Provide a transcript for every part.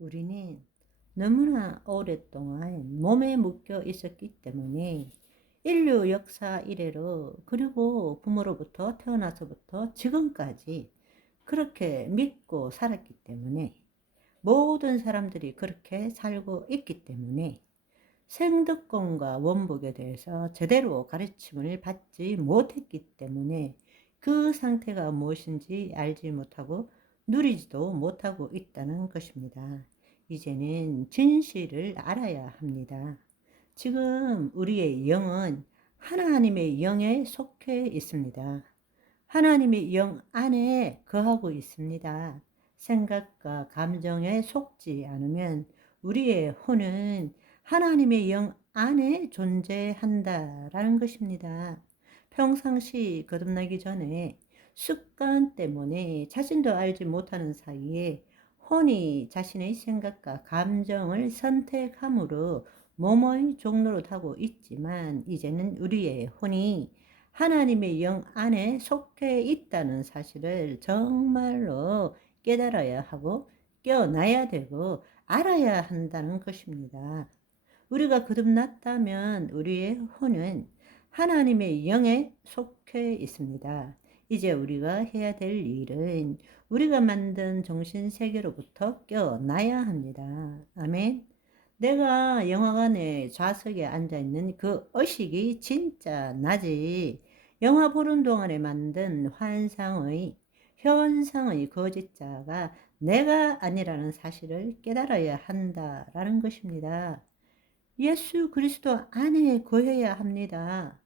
우리는 너무나 오랫동안 몸에 묶여 있었기 때문에 인류 역사 이래로 그리고 부모로부터 태어나서부터 지금까지 그렇게 믿고 살았기 때문에 모든 사람들이 그렇게 살고 있기 때문에 생득권과 원복에 대해서 제대로 가르침을 받지 못했기 때문에 그 상태가 무엇인지 알지 못하고 누리지도 못하고 있다는 것입니다. 이제는 진실을 알아야 합니다. 지금 우리의 영은 하나님의 영에 속해 있습니다. 하나님의 영 안에 거하고 있습니다. 생각과 감정에 속지 않으면 우리의 혼은 하나님의 영 안에 존재한다라는 것입니다. 평상시 거듭나기 전에 습관 때문에 자신도 알지 못하는 사이에 혼이 자신의 생각과 감정을 선택함으로 몸의 종로로 타고 있지만 이제는 우리의 혼이 하나님의 영 안에 속해 있다는 사실을 정말로 깨달아야 하고 깨어나야 되고 알아야 한다는 것입니다. 우리가 거듭났다면 우리의 혼은 하나님의 영에 속해 있습니다. 이제 우리가 해야 될 일은 우리가 만든 정신세계로부터 깨어나야 합니다. 아멘. 내가 영화관의 좌석에 앉아있는 그 의식이 진짜 나지. 영화 보는 동안에 만든 환상의 현상의 거짓자가 내가 아니라는 사실을 깨달아야 한다라는 것입니다. 예수 그리스도 안에 거해야 합니다.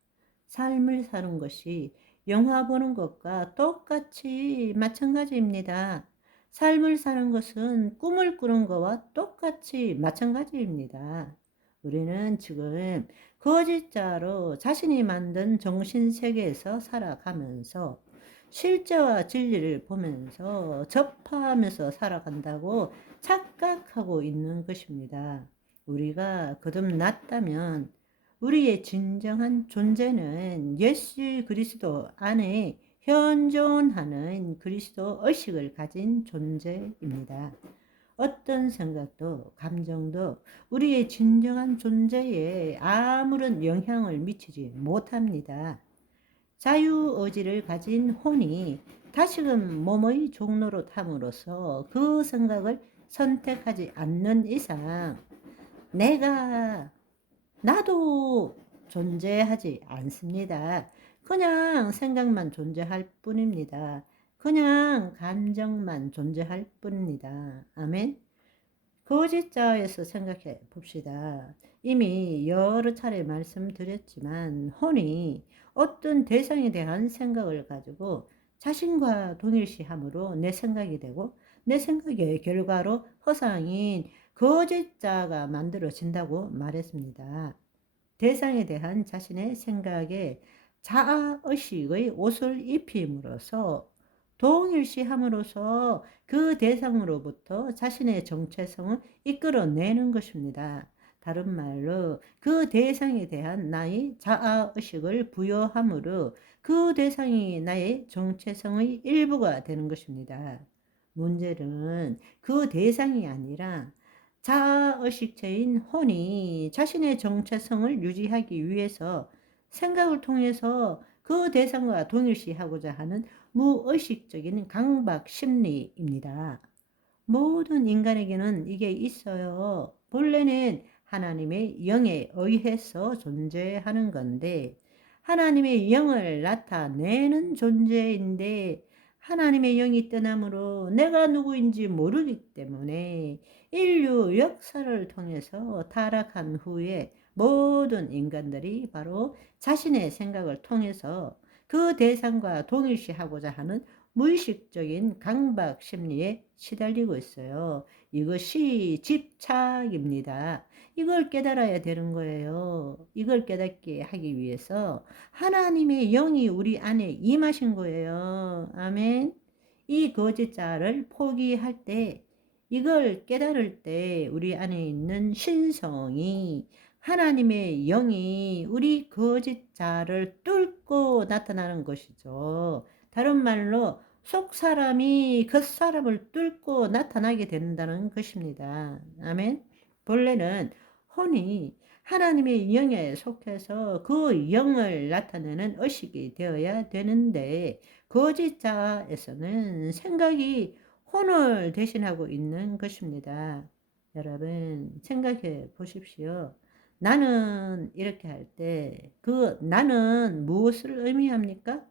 삶을 사는 것이 영화 보는 것과 똑같이 마찬가지입니다. 삶을 사는 것은 꿈을 꾸는 것과 똑같이 마찬가지입니다. 우리는 지금 거짓자로 자신이 만든 정신세계에서 살아가면서 실제와 진리를 보면서 접하면서 살아간다고 착각하고 있는 것입니다. 우리가 거듭났다면 우리의 진정한 존재는 예수 그리스도 안에 현존하는 그리스도 의식을 가진 존재입니다. 어떤 생각도 감정도 우리의 진정한 존재에 아무런 영향을 미치지 못합니다. 자유의지를 가진 혼이 다시금 몸의 종로로 탐으로써 그 생각을 선택하지 않는 이상 나도 존재하지 않습니다. 그냥 생각만 존재할 뿐입니다. 그냥 감정만 존재할 뿐입니다. 아멘. 거짓자에서 생각해 봅시다. 이미 여러 차례 말씀드렸지만 혼이 어떤 대상에 대한 생각을 가지고 자신과 동일시함으로 내 생각이 되고 내 생각의 결과로 허상인 거짓자가 만들어진다고 말했습니다. 대상에 대한 자신의 생각에 자아의식의 옷을 입힘으로써 동일시함으로써 그 대상으로부터 자신의 정체성을 이끌어내는 것입니다. 다른 말로 그 대상에 대한 나의 자아의식을 부여함으로 그 대상이 나의 정체성의 일부가 되는 것입니다. 문제는 그 대상이 아니라 자아의식체인 혼이 자신의 정체성을 유지하기 위해서 생각을 통해서 그 대상과 동일시하고자 하는 무의식적인 강박 심리입니다. 모든 인간에게는 이게 있어요. 본래는 하나님의 영에 의해서 존재하는 건데 하나님의 영을 나타내는 존재인데 하나님의 영이 떠남으로 내가 누구인지 모르기 때문에 인류 역사를 통해서 타락한 후에 모든 인간들이 바로 자신의 생각을 통해서 그 대상과 동일시하고자 하는 무의식적인 강박 심리에 시달리고 있어요. 이것이 집착입니다. 이걸 깨달아야 되는 거예요. 이걸 깨닫게 하기 위해서 하나님의 영이 우리 안에 임하신 거예요. 아멘. 이 거짓자를 포기할 때, 이걸 깨달을 때 우리 안에 있는 신성이 하나님의 영이 우리 거짓자를 뚫고 나타나는 것이죠. 다른 말로 속 사람이 겉 사람을 뚫고 나타나게 된다는 것입니다. 아멘. 본래는 혼이 하나님의 영에 속해서 그 영을 나타내는 의식이 되어야 되는데 거짓 자에서는 생각이 혼을 대신하고 있는 것입니다. 여러분 생각해 보십시오. 나는 이렇게 할 때 그 나는 무엇을 의미합니까?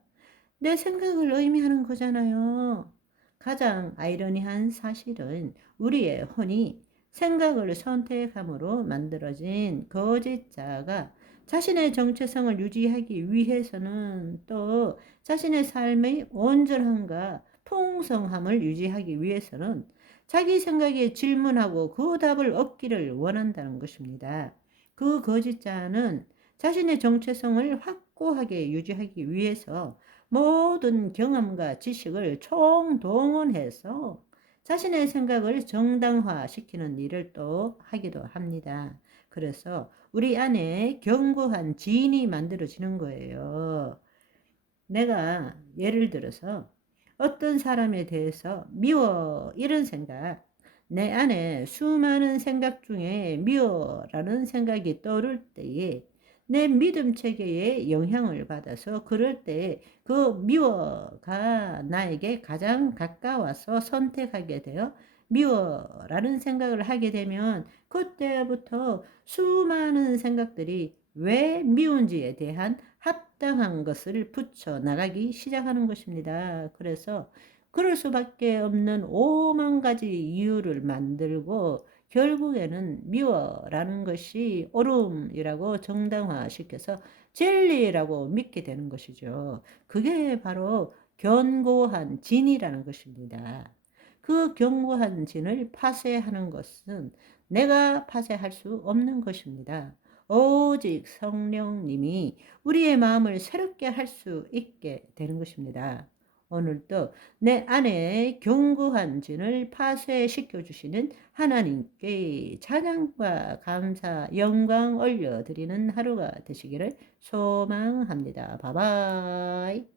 내 생각을 의미하는 거잖아요. 가장 아이러니한 사실은 우리의 혼이 생각을 선택함으로 만들어진 거짓자가 자신의 정체성을 유지하기 위해서는 또 자신의 삶의 온전함과 통성함을 유지하기 위해서는 자기 생각에 질문하고 그 답을 얻기를 원한다는 것입니다. 그 거짓자는 자신의 정체성을 확고하게 유지하기 위해서 모든 경험과 지식을 총동원해서 자신의 생각을 정당화시키는 일을 또 하기도 합니다. 그래서 우리 안에 견고한 진이 만들어지는 거예요. 내가 예를 들어서 어떤 사람에 대해서 미워 이런 생각, 내 안에 수많은 생각 중에 미워라는 생각이 떠오를 때에 내 믿음 체계에 영향을 받아서 그럴 때 그 미워가 나에게 가장 가까워서 선택하게 되어 미워라는 생각을 하게 되면 그때부터 수많은 생각들이 왜 미운지에 대한 합당한 것을 붙여 나가기 시작하는 것입니다. 그래서 그럴 수밖에 없는 오만 가지 이유를 만들고 결국에는 미워라는 것이 옳음이라고 정당화시켜서 진리라고 믿게 되는 것이죠. 그게 바로 견고한 진이라는 것입니다. 그 견고한 진을 파쇄하는 것은 내가 파쇄할 수 없는 것입니다. 오직 성령님이 우리의 마음을 새롭게 할 수 있게 되는 것입니다. 오늘도 내 안에 견고한 진을 파쇄시켜 주시는 하나님께 찬양과 감사, 영광 올려드리는 하루가 되시기를 소망합니다. 바이바이.